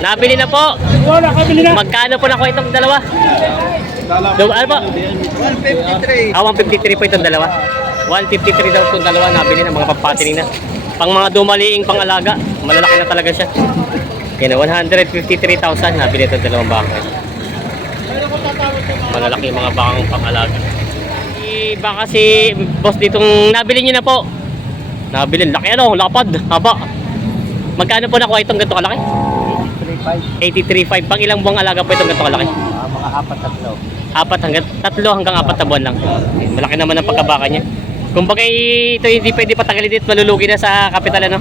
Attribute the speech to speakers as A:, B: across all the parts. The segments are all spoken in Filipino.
A: Nabili na po.
B: Wala, kabili na.
A: Magkano po nakuha itong dalawa? Dum ano po?
B: 153.
A: Ah, 153 po itong dalawa. 153 daw itong dalawa. Nabili na mga papatining na. Pang mga dumaliing pang-alaga. Malalaki na talaga siya. Yan na, 153,000. Nabili itong dalawang baka. Malalaki yung mga bakang pang-alaga. Eh, baka si boss ditong nabili niyo na po. Nabili. Laki ano, lapad. Haba. Magkano po nakuha itong ganito kalaki?
B: 35.
A: 83.5. Pang ilang buwang alaga po itong ganito kalaki?
B: Ah, mga apat tatlo.
A: apat hanggang tatlo hanggang apat na buwan lang. Malaki naman ang pagkabaka niya. Kumbaga ito hindi pwede patagalin dito malulugi na sa kapital ano.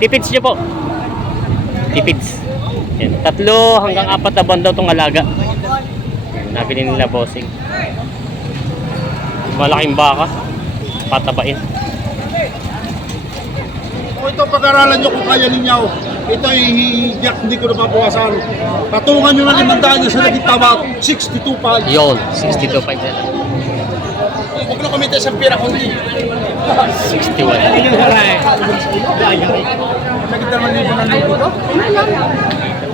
A: Tipids niyo po. Tipids. Yan. Tatlo hanggang apat na buwan daw itong alaga. Nabili nila bossing. Malaking baka. Patabain.
C: Kung ito pag-aralan nyo kung kaya ninyo, ito ay jack hindi ko napapawasan. Patungan nyo na limandaan nyo sa naging tama, 62 pa.
A: Yon, 62.5 na.
C: Huwag na kumita sa pira kundi.
A: 61.
C: Naging naman libo ng libo.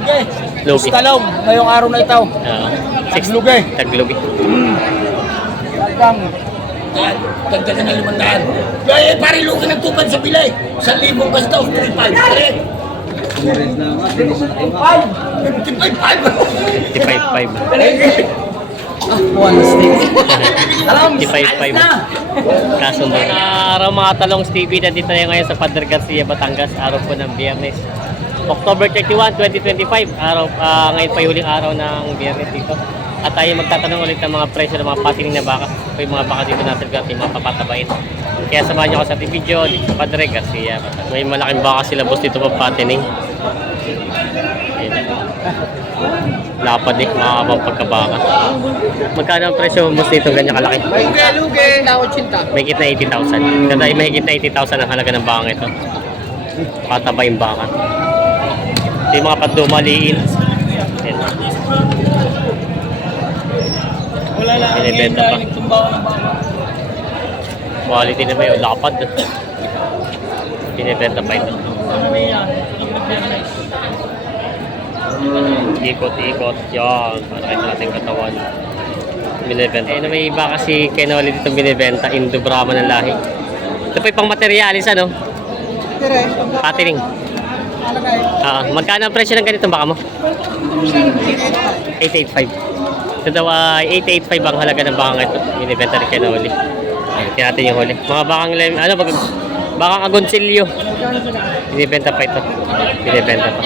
C: Okay.
A: Lugi.
C: Talong, ngayong araw na ito.
A: Uh,
C: Taglugi. Talagang. Dagdagan ng limandaan. Kaya pare lugi ng tupad sa bilay. Sa libong basta o 3.5. Correct. 55.
A: 55.5.
B: One stick.
A: 55.5. Kasundo na. Araw mga talong Stevie, nandito na ngayon sa Padre Garcia, Batangas. Araw po ng Biyernes. October 31, 2025. Araw, ah, ngayon pa yung huling araw ng Biyernes dito. At tayo magtatanong ulit ng mga presyo ng mga patining na baka. Ito yung mga baka dito natin at yung mga papatabain. Kaya samahan nyo ako sa ating video dito sa Padre Garcia. May malaking baka sila boss dito pa patining. Ayan. Lapad eh, makakabang pagkabaka. Magkano ang presyo boss dito ganyan kalaki?
B: Na 80.
A: Mahigit na 80,000. Kada ay mahigit na 80,000 ang halaga ng baka ito. Pataba yung baka. Ito yung mga pandumaliin. Yan. Binibenta pa. Quality na ba yun? Lapad. Binibenta pa ito.
B: Ano? Nag-biyernes.
A: Ikot-ikot. Yan. Para natin katawan. Binibenta. Eh, na may iba kasi Kenoli dito binibenta. Indo Brahma ng lahi. Ito pa pang materialis ano? Patining.
B: Alagay.
A: Ah, magkano ang presyo ng ganitong baka mo? 885. Ito daw ay 885 ang halaga ng bakang ito. Binibenta ni Kenoli. Ayan, tingnan natin yung huli. Mga bakang lem, ano, bag, bakang agonsilyo. Binibenta pa ito. Binibenta pa.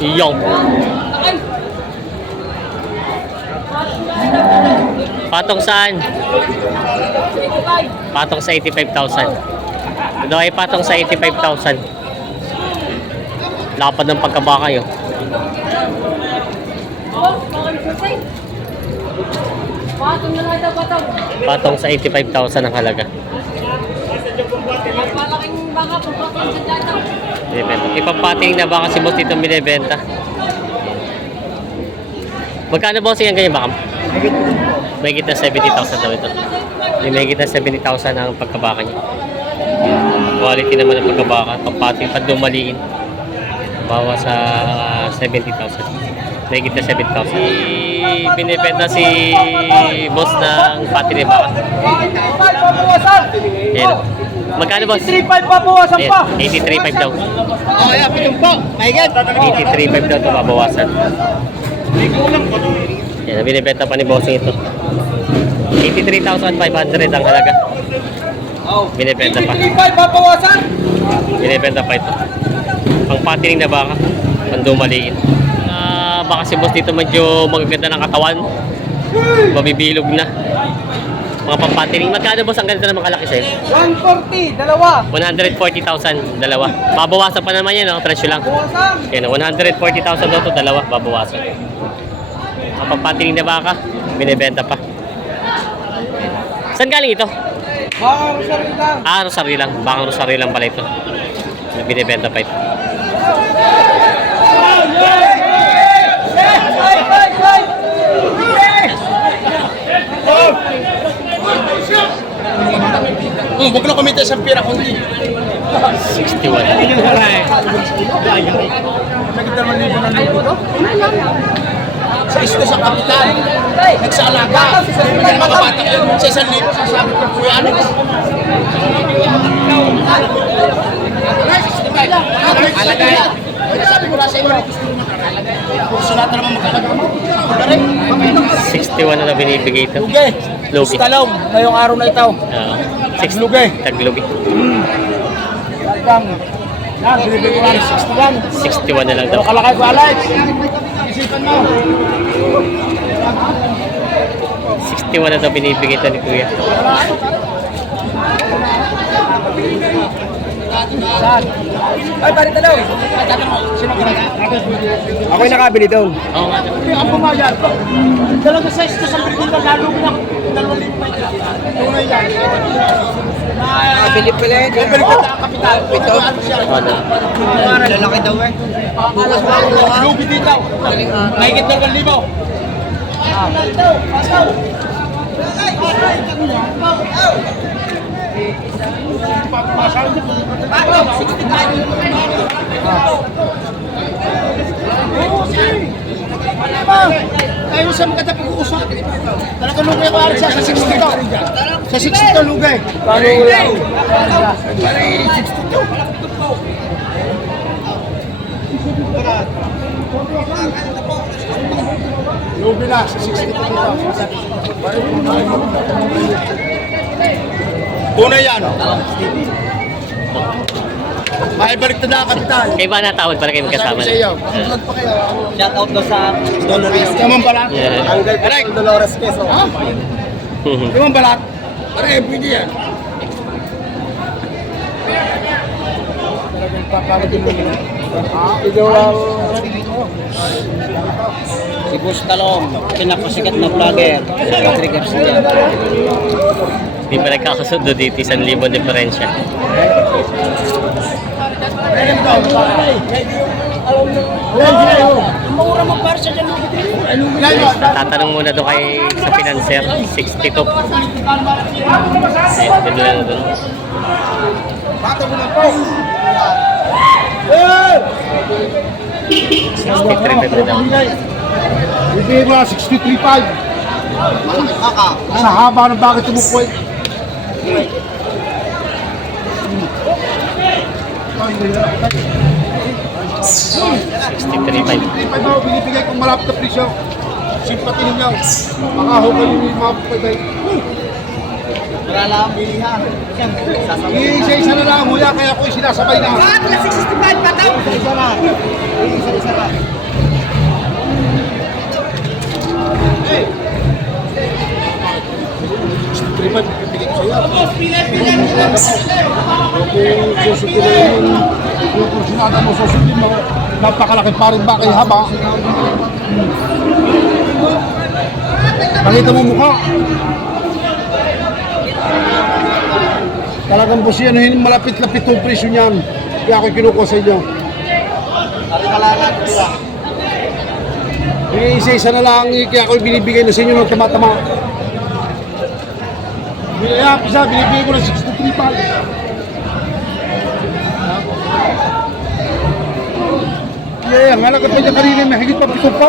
A: Iyong. Patong saan? Patong sa 85,000. Ito ay patong sa 85,000. Lapad ng pagkabaka yun.
D: Patong
A: sa 85,000 ang halaga. Ipapating na baka si boss dito binibenta. Magkano bossing ang ganyan baka? May kita 70,000 daw ito. May kita 70,000 ang pagkabaka niya. Quality naman ang pagkabaka. Papating, pandumaliin. Bawa sa ah, 70,000. May kita 7,000. Si, binibenta si boss ng pati ni baka. Ayan. Magkano boss?
B: 3.5 pa bawasan pa.
A: Ayan, 83.5 daw.
B: Oh, yeah, pitong po. Mahigit.
A: 83.5 daw ito mabawasan. Yan, binibenta pa ni Bossing ito. 83,500 ang halaga. Binibenta pa.
B: 3.5 pa bawasan.
A: Binibenta pa ito. Pang patining na baka. Pandumaliin. Ah, baka si boss dito medyo magaganda ng katawan. Mabibilog na. Mga pampatining. Magkano boss ang ganito na makalaki sa'yo?
B: 140, dalawa.
A: 140,000 dalawa. Babawasan pa naman yan, no? presyo lang.
B: Bawasan.
A: Yan, 140,000 daw to dalawa, babawasan. Kapagpatiling na baka, binibenta pa. Saan galing ito?
B: Bakang rosary lang.
A: Ah, rosary lang. Bakang rosary lang pala ito. Binibenta pa ito.
C: Mm, huwag na kumita isang pira kundi.
A: 61. Nagkita man nito ng lupo to?
C: Sa isko sa kapital. Nagsaalaga. Bibigyan mga bata yun sa isang libo. Sasabi ko, Kuya Alex. Alagay. Sabi ko nasa iyo. Kung sila naman mag-alaga mo. Alagay.
A: 61 na na binibigay ito.
B: Lugi.
A: Lugi.
B: Talong. Ngayong araw na ito.
A: Oo.
B: Taglugi.
A: Taglugi.
B: Talagang. Yan, binibigay ko lang 61.
A: 61 na lang daw.
B: Kalakay ko, Alex. Isipan mo.
A: 61 na daw binibigay ito ni Kuya.
B: Saan? Ay, pare talaw. Ako yung nakabili doon.
A: Oo nga.
C: Ang pumayag. Dalaga sa isko sa pagkita. Lalo mo na. Dalawang libo pa ito. Tunay yan.
B: Nakabili pala yun.
C: Sa kapital. Ito.
A: Ano?
B: Lalaki daw eh.
C: Lugi dito. Mahigit dalawang libo. Ayaw sa mga pag-uusap. Talaga lugay ako Alex sa 60 to. Sa 60 to lugay.
B: Paano ulam?
C: Lugay na sa 60 to dito. Tunay yan. May balik na na kapital.
A: Kayo ba natawad para kayo magkasama?
C: Sabi sa iyo. Susunod pa kayo.
B: Shout out daw sa Dolores.
C: Tamang balat.
A: Yeah.
B: Ang
C: Aray.
B: ko Dolores Quezon.
C: Ha? Tamang balat. Aray, pwede yan.
B: Ikaw ang... Si Boss Talong, pinakasikat na vlogger. Patrick Garcia.
A: Hindi pa nagkakasundo dito, isang libon diferensya. Tatanong muna to kay sa financer, 62. Ayun, ganun lang doon. Bata mo po! 63 na doon.
C: Ibigay mo na 63.5. Sa haba ng bakit
A: tumupoy.
C: 65 ako binibigay kong malapit na presyo. Simpati ninyo. Makaho kayo yung mga pagpagay.
B: Wala lang ang bilihan.
C: Isa-isa na lang mula kaya ako sinasabay na.
B: Bakit na 65 patang? Isa-isa na.
C: Isa-isa na. Hey! 65 kung susutuloy yung yung kursinada mo mo, napakalaki pa rin ba kay haba? Nakita mo mukha. Talagang yan, hindi malapit-lapit yung presyo niyan. Kaya ako kinukuha sa inyo.
B: Ari kalangan. Tira.
C: Isa-isa na lang, eh, kaya ako binibigay na sa inyo ng tama-tama. Kaya isa, binibigay ko ng 63 pa. Yeah, ang halaga pa niya kanina, may higit pa pito pa.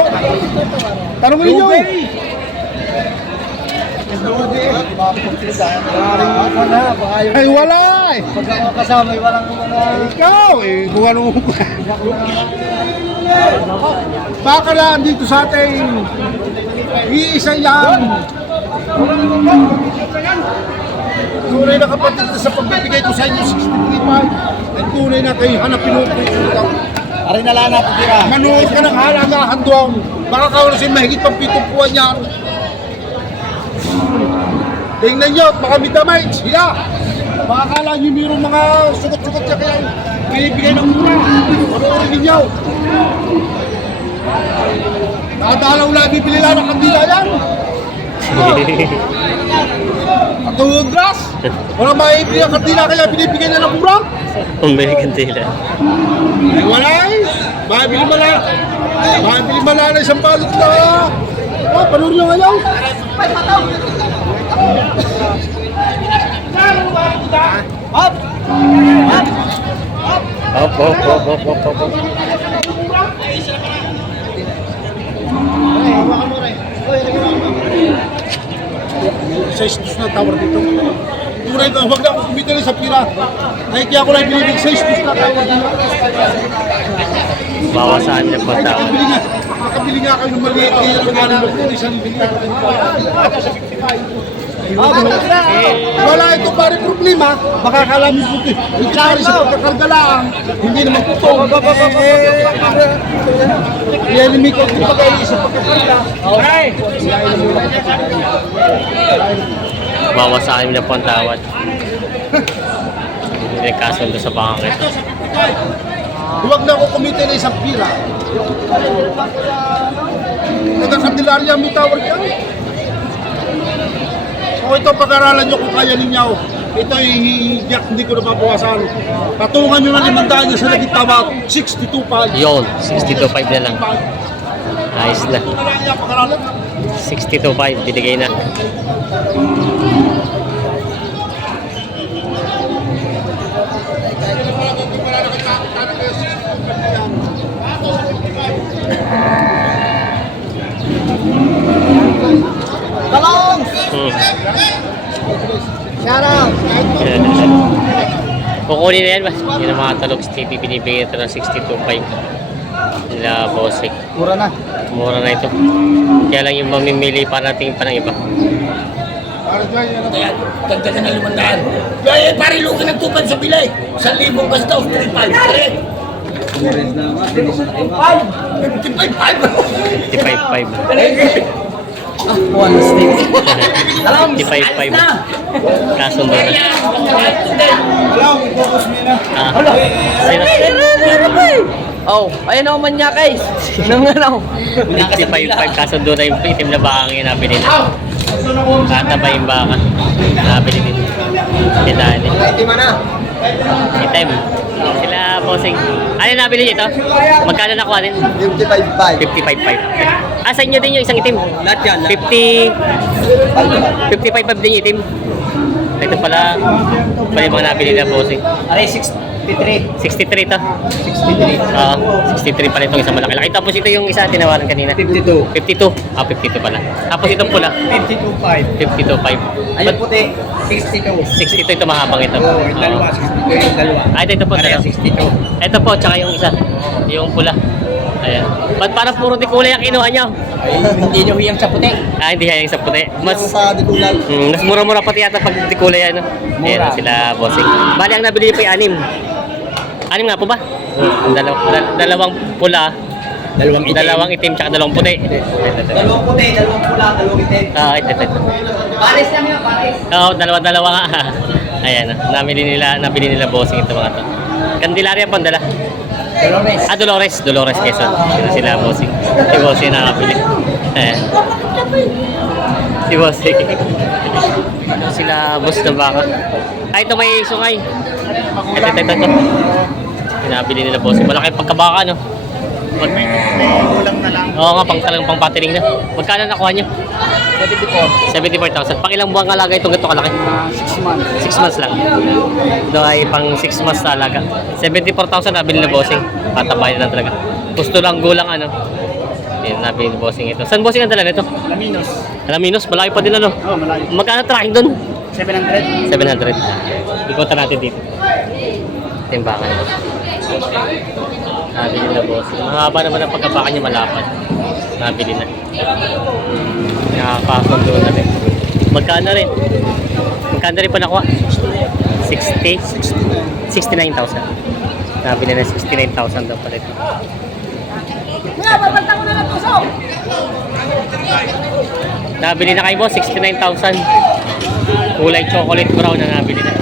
C: Tanong mo ninyo. Ay, wala eh.
B: Pag kasama, walang mga...
C: Ikaw eh, kung ano Baka lang dito sa atin, iisa yan. Tunay na kapatid na sa pagbibigay ko sa inyo 63.5. Ang tunay na kayo hanapin mo ko.
B: Ari na lang na tira.
C: Manood ka ng halagahan doon. Baka kaunasin mahigit pang pitong buwan yan. Tingnan nyo, baka may damay. Sila. Baka kala nyo mayroong mga sugot-sugot siya kaya binibigay ng mura. Panoorin ninyo. Nadalaw na, bibili lang ng kandila yan. At ang grass. Wala maibili ang kandila kaya binibigay na ng mura.
A: American Taylor.
C: Ay, wala eh. Mabili mo lang. Mabili mo lang ng isang balot na. Oh, panoorin nyo ngayon.
B: Up!
A: Hop, hop, hop, hop, hop, hop, hop.
C: Sa istos na tower dito. Tunay ka, huwag na ako kumita sa pira. Ay, kaya ko lang binibig sa istos na tower dito.
A: Bawasan niya po.
C: Makabili nga, makabili nga kayo ng maliit kaya ng galing mo kung isang bili. Wala ito pare problema, baka kalamin ko ito. Ito pare sa pagkakargalaan, hindi naman po ito. I-elimik ko ito pag sa pagkakarga.
A: Bawasan niya po ang tawad. Hindi kasundo sa ito.
C: Huwag na ako kumita na isang pira. Nagkakandilarya mo tower ka. So ito pag-aralan nyo kung kaya ninyo. Ito hihiyak, hindi ko nababawasan. Patungan nyo na limandaan nyo sa naging tawag. 62 pa.
A: Yun, 62.5 na lang. Ayos na.
C: Pag-aralan, pag-aralan.
A: 62.5, binigay na.
B: Talong!
A: Hmm.
B: Shout out!
A: Kukunin na yan ba? Yun ang mga talog TV, binibigay ito ng 62.5. Nila Bosik.
B: Mura na.
A: Mura na ito. Kaya lang yung mamimili pa natin pa ng iba.
C: Para
E: Kaya dagdagan ng limandaan. Kaya pare lugi ng tupad sa bilay. Sa libong basta 3.5. Pare. 55.
A: 55.5.
B: One stick.
A: 55.5. Kasundo na. Ah, sino?
B: Oh, ayun ako manyakay. Nang ano?
A: 55.5 kasundo na yung itim na bakang nabili na. Katabay yung baka. Nabili din. Tindahan din.
B: Hindi man na.
A: Itim. Sila bossing. Ano yung nabili niyo ito? Magkano nakuha din?
B: 55.5.
A: 55.5. Ah, sa inyo din yung isang itim?
B: Lahat yan.
A: 50... 55.5 din yung itim. Ito pala, pala yung mga nabili na bossing.
B: Aray, 63.
A: 63 to.
B: 63.
A: Oo, 63 pala itong isang malaki laki. Tapos ito yung isa tinawaran kanina.
B: 52.
A: 52. Ah, 52 pala. Tapos itong pula,
B: 52.5.
A: 52.5.
B: Ayun puti, 62.
A: 62 ito mahabang ito.
B: Oo, yung dalawa,
A: Oo.
B: 62 yung dalawa.
A: Ah, ito, ito po.
B: Aray,
A: Dalawa.
B: 62.
A: Ito po, tsaka yung isa. Yung pula. Ayan. Ba't parang puro di kulay ang kinuha nyo?
B: Ay, hindi nyo hiyang sa puti.
A: Ah, hindi kaya yung sa puti. Mas,
B: sa dikulan.
A: mm, mas mura-mura pati yata pag di kulay ano. Ayan sila bossing. Bali, ang nabili pa yung anim. Anim nga po ba? Hmm, dalaw, dal- dalawang pula,
B: Dalawang itim.
A: dalawang itim, tsaka dalawang puti.
B: Dalawang puti, dalawang pula, dalawang itim.
A: Ah, ito, ito, ito.
B: Pares lang yan, pares.
A: Oo, dalawa-dalawa nga. Ayan, nabili nila, nabili nila bossing ito mga to. Candelaria po ang dala.
B: Dolores.
A: Ah, Dolores. Dolores Quezon. Sila sila bossing. Si bossing nakakabili. Ayan. Si bossing. Sila boss ng baka. Ah, ito may sungay. Ito, ito. ito. Pinabili nila bossing. Malaki pagkabaka, no? Mag
C: Kulang na lang.
A: Oo nga, pang talagang pang patering na. Magkano nakuha nyo? 74,000. Pang ilang buwan alaga itong ganito kalaki?
C: 6 months.
A: 6 months lang. Ito ay pang 6 months na alaga. 74,000 nabili na bossing. Tatabayan na talaga. Gusto lang gulang ano. Yan, nabili bossing ito. Saan bossing ang dala nito?
C: Laminos.
A: Alaminos, malaki pa din ano.
C: Oh, malayo.
A: Magkano tracking doon?
C: 700.
A: 700. Ikutan natin dito. Timbangan. Nabili na bossing. Mahaba naman ang pagkabaka niya malapad. Nabili na. Nakakasundo na rin. Magkano rin? Magkano rin pa nakuha? 60? 69,000. Nabili na 69,000 daw pala ito.
F: Nga, babanta ko na puso.
A: Nabili na kayo boss, 69,000. Kulay chocolate brown na nabili na.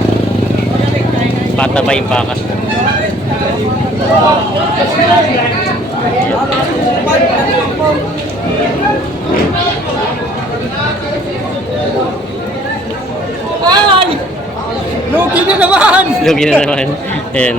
A: Patabay yung baka.
C: Ay! Lugi na naman!
A: Lugi na naman. Ayan.